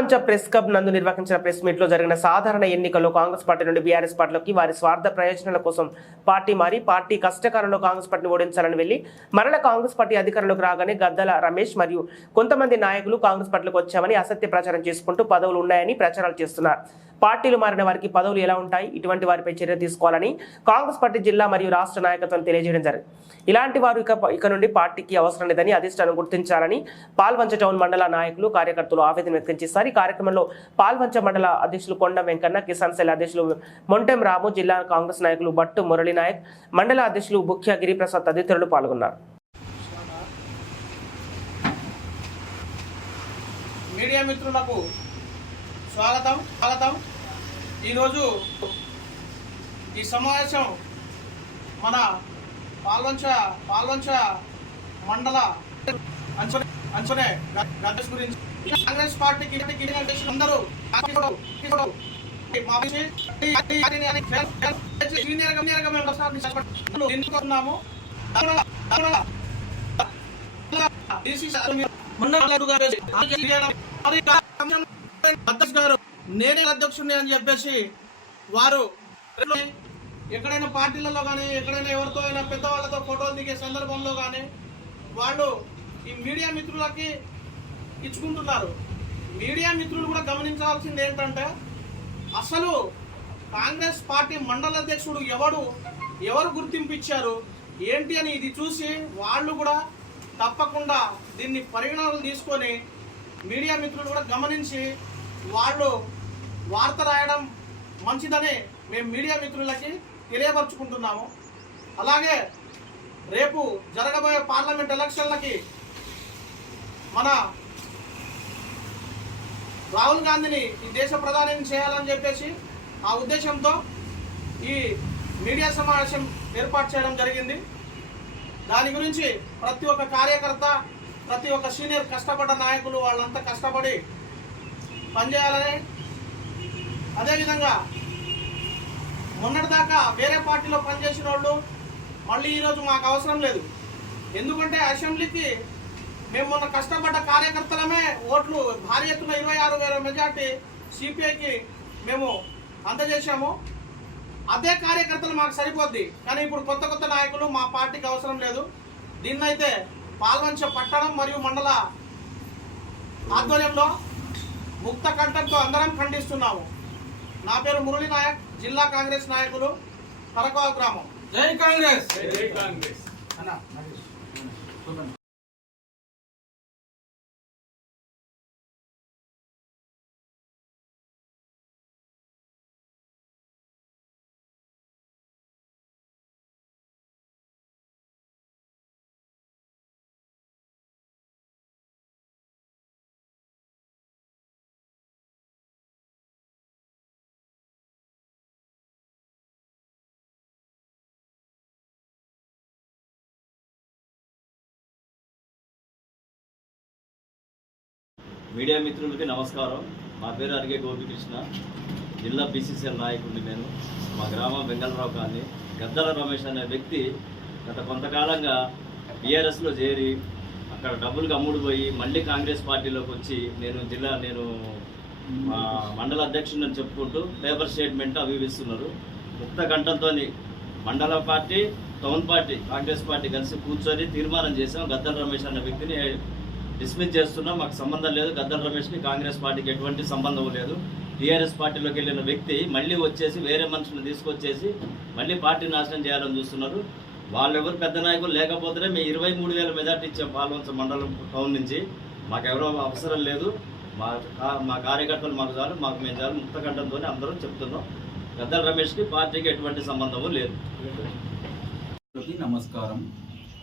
ప్రపంచ press club నందు నిర్వహించిన ప్రెస్ మీట్లో జరిగిన సాధారణ ఎన్నికల్లో కాంగ్రెస్ పార్టీ నుండి బీఆర్ఎస్ పార్టీలోకి వారి స్వార్థ ప్రయోజనాల కోసం పార్టీ మారి పార్టీ కష్టకాలంలో కాంగ్రెస్ పార్టీని ఓడించాలని వెళ్ళి మరల కాంగ్రెస్ పార్టీ అధికారంలోకి రాగానే గద్దల రమేష్ మరియు కొంతమంది నాయకులు కాంగ్రెస్ పార్టీలోకి వచ్చామని అసత్య ప్రచారం చేసుకుంటూ పదవులు ఉన్నాయని ప్రచారాలు చేస్తున్నారు. పార్టీలు మారిన వారికి పదవులు ఎలా ఉంటాయి? ఇటువంటి వారిపై చర్య తీసుకోవాలని కాంగ్రెస్ పార్టీ జిల్లా మరియు రాష్ట్ర నాయకత్వం తెలియజేయడం జరిగింది. ఇలాంటి వారు ఇక ఇక నుండి పార్టీకి అవసరం లేదని అధిష్టానం గుర్తించాలని పాల్వంచ టౌన్ మండల నాయకులు కార్యకర్తలు ఆవేదన వ్యక్తం చేశారు. ఈ కార్యక్రమంలో పాల్వంచ మండల అధ్యక్షులు కొండ వెంకన్న కిసాన్ సెల్ అధ్యక్షులు మొంటెం రాము జిల్లా కాంగ్రెస్ నాయకులు భట్టు మురళీ నాయక్ మండల అధ్యక్షులు బుఖ్య గిరిప్రసాద్ తదితరులు పాల్గొన్నారు. మీడియా మిత్రులకు స్వాగతం స్వాగతం. ఈరోజు ఈ సమావేశం మన పాల్వంచ పాల్వంచ మండల అంచనే అంచనే గురించి కాంగ్రెస్ పార్టీకి అందరూ ఎన్నుకున్నాము గారు నేనే అధ్యక్షుడిని అని చెప్పేసి వారు ఎక్కడైనా పార్టీలలో కానీ ఎక్కడైనా ఎవరితో అయినా పెద్దవాళ్ళతో ఫోటోలు దిగే సందర్భంలో కానీ వాళ్ళు ఈ మీడియా మిత్రులకి ఇచ్చుకుంటున్నారు. మీడియా మిత్రులు కూడా గమనించాల్సింది ఏంటంటే అసలు కాంగ్రెస్ పార్టీ మండల అధ్యక్షుడు ఎవడు ఎవరు గుర్తింపు ఇచ్చారు ఏంటి అని ఇది చూసి వాళ్ళు కూడా తప్పకుండా దీన్ని పరిగణనలు తీసుకొని మీడియా మిత్రులు కూడా గమనించి వాళ్ళు వార్త రాయడం మంచిదని మేము మీడియా మిత్రులకి తెలియపరుచుకుంటున్నాము. అలాగే రేపు జరగబోయే పార్లమెంట్ ఎలక్షన్లకి మన రాహుల్ గాంధీని ఈ దేశ ప్రధానిని చేయాలని చెప్పేసి ఆ ఉద్దేశంతో ఈ మీడియా సమావేశం ఏర్పాటు చేయడం జరిగింది. దాని గురించి ప్రతి ఒక్క కార్యకర్త ప్రతి ఒక్క సీనియర్ కష్టపడ్డ నాయకులు వాళ్ళంతా కష్టపడి పనిచేయాలని. అదేవిధంగా మొన్నటిదాకా వేరే పార్టీలో పనిచేసిన వాళ్ళు మళ్ళీ ఈరోజు మాకు అవసరం లేదు. ఎందుకంటే అసెంబ్లీకి మేము మొన్న కష్టపడ్డ కార్యకర్తలమే ఓట్లు భారీ ఎత్తున ఇరవై ఆరు వేల మెజార్టీ సిపిఐకి మేము అందజేశాము. అదే కార్యకర్తలు మాకు సరిపోద్ది. కానీ ఇప్పుడు కొత్త కొత్త నాయకులు మా పార్టీకి అవసరం లేదు. దీన్నైతే పాల్వంచ పట్టణం మరియు మండల ఆధ్వర్యంలో ముక్త కంఠంతో అందరం ఖండిస్తున్నాము. నా పేరు మురళీ నాయక్ జిల్లా కాంగ్రెస్ నాయకులు కరకాల గ్రామం. జై కాంగ్రెస్. అన్న మీడియా మిత్రులకి నమస్కారం. మా పేరు అరిగే గోపికృష్ణ. జిల్లా బీసీసీఎల్ నాయకుడిని నేను. మా గ్రామం వెంగళరావు కాలనీ. గద్దల రమేష్ అనే వ్యక్తి గత కొంతకాలంగా బీఆర్ఎస్లో చేరి అక్కడ డబ్బులకు అమ్ముడుపోయి మళ్ళీ కాంగ్రెస్ పార్టీలోకి వచ్చి నేను జిల్లా నేను మా మండల అధ్యక్షుడు అని చెప్పుకుంటూ పేపర్ స్టేట్మెంట్ అవి ఇవి ఇస్తున్నారు ముక్త మండల party town party Congress party కలిసి కూర్చొని తీర్మానం చేసాం గద్దల రమేష్ అనే వ్యక్తిని డిస్మిస్ చేస్తున్నాం మాకు సంబంధం లేదు. గద్దర్ రమేష్కి కాంగ్రెస్ పార్టీకి ఎటువంటి సంబంధం లేదు. టీఆర్ఎస్ పార్టీలోకి వెళ్ళిన వ్యక్తి మళ్ళీ వచ్చేసి వేరే మనుషులను తీసుకొచ్చేసి మళ్ళీ పార్టీ నాశనం చేయాలని చూస్తున్నారు. వాళ్ళెవరు పెద్ద నాయకులు లేకపోతేనే మేము ఇరవై మూడు వేల మెజార్టీ ఇచ్చాం పాల్వంచ మండలం టౌన్ నుంచి. మాకెవరో అవసరం లేదు. మా మా కార్యకర్తలు మాకు చాలు మాకు మేము చాలు ముక్త కంఠంతో అందరం చెప్తున్నాం. గద్దర్ రమేష్కి పార్టీకి ఎటువంటి సంబంధము లేదు. నమస్కారం.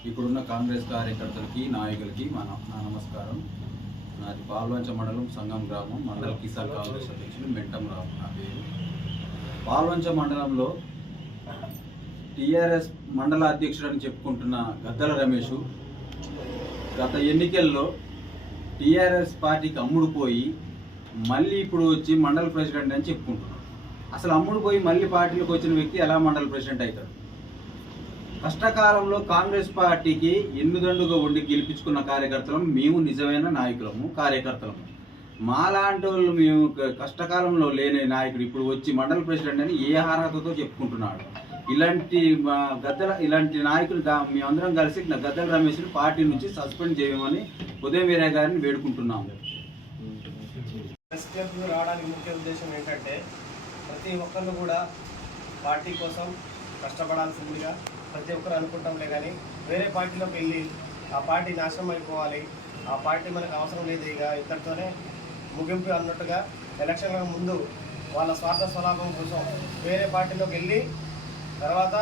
ఇప్పుడున్న కాంగ్రెస్ కార్యకర్తలకి నాయకులకి మా న- నమస్కారం. నాది పాల్వంచ మండలం సంగం గ్రామం మండల కిసాన్ కాంగ్రెస్ అధ్యక్షులు మెంటం రావు నా పేరు. పాల్వంచ మండలంలో టీఆర్ఎస్ మండల అధ్యక్షుడు అని చెప్పుకుంటున్న గద్దల రమేష్ గత ఎన్నికల్లో టీఆర్ఎస్ పార్టీకి అమ్ముడు పోయి మళ్ళీ ఇప్పుడు వచ్చి మండల ప్రెసిడెంట్ అని చెప్పుకుంటున్నాడు. అసలు అమ్ముడు పోయి మళ్ళీ పార్టీలోకి వచ్చిన వ్యక్తి ఎలా మండల ప్రెసిడెంట్ అవుతాడు? కష్టకాలంలో కాంగ్రెస్ పార్టీకి ఎన్నుదండుగా ఉండి గెలిపించుకున్న కార్యకర్తలం మేము నిజమైన నాయకులము కార్యకర్తలము. మాలాంటి వాళ్ళు మేము కష్టకాలంలో లేని నాయకుడు ఇప్పుడు వచ్చి మండల ప్రెసిడెంట్ అని ఏ అర్హతతో చెప్పుకుంటున్నాడు? ఇలాంటి గద్దల ఇలాంటి నాయకులు మేమందరం కలిసి గద్దల రమేష్ని పార్టీ నుంచి సస్పెండ్ చేయమని ఉదయం వీరయ్య గారిని వేడుకుంటున్నాము. రావడానికి ముఖ్య ఉద్దేశం ఏంటంటే ప్రతి ఒక్కళ్ళు కూడా పార్టీ కోసం కష్టపడాల్సిందిగా ప్రతి ఒక్కరు అనుకుంటాంలే కానీ వేరే పార్టీలోకి వెళ్ళి ఆ పార్టీ నాశనం అయిపోవాలి ఆ పార్టీ మనకు అవసరం లేదు ఇక ఇంతటితోనే ముగింపు అన్నట్టుగా ఎలక్షన్ల ముందు వాళ్ళ స్వార్థ స్వలాభం కోసం వేరే పార్టీలోకి వెళ్ళి తర్వాత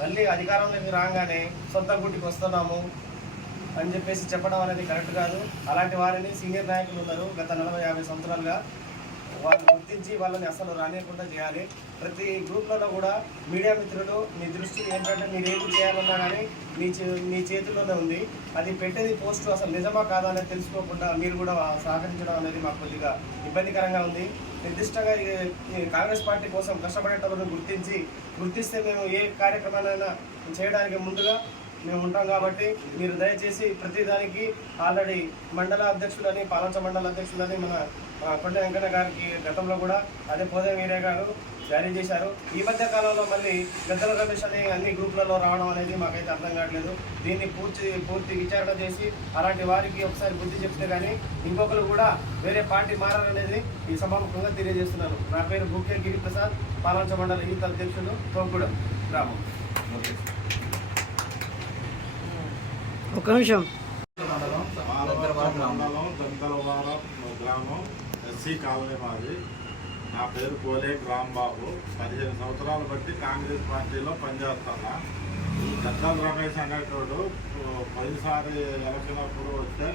మళ్ళీ అధికారంలోకి రాగానే సొంత గుడికి వస్తున్నాము అని చెప్పేసి చెప్పడం అనేది కరెక్ట్ కాదు. అలాంటి వారిని సీనియర్ నాయకులు ఉన్నారు. గత నలభై యాభై సంవత్సరాలుగా వాళ్ళు గుర్తించి వాళ్ళని అసలు రానియకుండా చేయాలి. ప్రతి గ్రూప్లలో కూడా మీడియా మిత్రులు మీ దృష్టి ఏంటంటే మీరు ఏది చేయాలన్నా కానీ మీ చే మీ చేతుల్లోనే ఉంది. అది పెట్టేది పోస్ట్ అసలు నిజమా కాదా అనేది తెలుసుకోకుండా మీరు కూడా సహకరించడం అనేది మాకు కొద్దిగా ఇబ్బందికరంగా ఉంది. నిర్దిష్టంగా కాంగ్రెస్ పార్టీ కోసం కష్టపడేటప్పుడు గుర్తించి గుర్తిస్తే మేము ఏ కార్యక్రమాలైనా చేయడానికి ముందుగా మేము ఉంటాం కాబట్టి మీరు దయచేసి ప్రతిదానికి ఆల్రెడీ మండల అధ్యక్షులని పాలంచ మండల అధ్యక్షులని మన కొండ వెంకన్న గారికి గతంలో కూడా అదే పోదే వీరే గారు జారీ చేశారు. ఈ మధ్య కాలంలో మళ్ళీ గద్దల రమేష్ అనే అన్ని గ్రూపులలో రావడం అనేది మాకైతే అర్థం కావట్లేదు. దీన్ని పూర్తి పూర్తి విచారణ చేసి అలాంటి వారికి ఒకసారి బుద్ధి చెప్తే కానీ ఇంకొకరు కూడా వేరే పార్టీ మారాలనేది ఈ సభాముఖంగా తెలియజేస్తున్నాను నా పేరు భూకే గిరిప్రసాద్ పాలంచ మండల యూత్ అధ్యక్షుడు తోపుగూడెం గ్రామం. ఒక నిమిషం మండలం మండలం గ్రామం ఎస్సీ కాలనీ మాది నా పేరు కోలే రాంబాబు పదిహేను సంవత్సరాలు బట్టి కాంగ్రెస్ పార్టీలో పనిచేస్తున్నా ఈ గద్దల రమేష్ అనేటోడు పదిసారి ఎలక్షన్ అప్పుడు వస్తే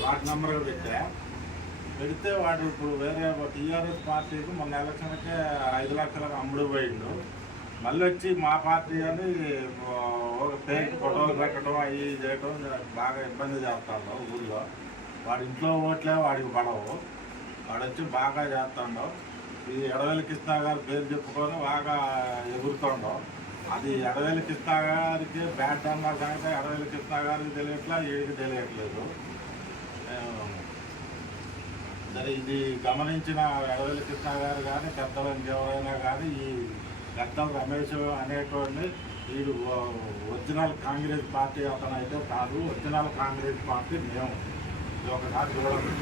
వార్డు నెంబర్ పెట్టా పెడితే వాడు ఇప్పుడు వేరే టీఆర్ఎస్ పార్టీకి మొన్న ఎలక్షన్కే ఐదు లక్షలకు అమ్ముడు పోయిండు మళ్ళీ వచ్చి మా పార్టీ అని ఆ, ఒక ఫోటోలు పెట్టడం అవి చేయడం బాగా ఇబ్బంది చేస్తాడు ఊళ్ళో. వాడి ఇంట్లో ఓట్లే వాడికి పడవు. వాడు వచ్చి బాగా చేస్తాడు. ఈ ఎడవేలి కృష్ణ గారి పేరు చెప్పుకొని బాగా ఎగురుతుండవు అది ఎడవేలి కృష్ణ గారికి బ్యాట్ అన్న సంగతి ఎడవేలి కృష్ణ గారికి తెలియట్లా ఏడికి తెలియట్లేదు. సరే ఇది గమనించిన ఎడవేలి కృష్ణ గారు కానీ పెద్దలు ఇంకెవరైనా కానీ ఈ గద్దం రమేష్ అనేటువంటి వీడు ఒరిజినల్ కాంగ్రెస్ పార్టీ అతను అయితే కాదు ఒరిజినల్ కాంగ్రెస్ పార్టీ మేము. ఇది ఒకసారి చూడండి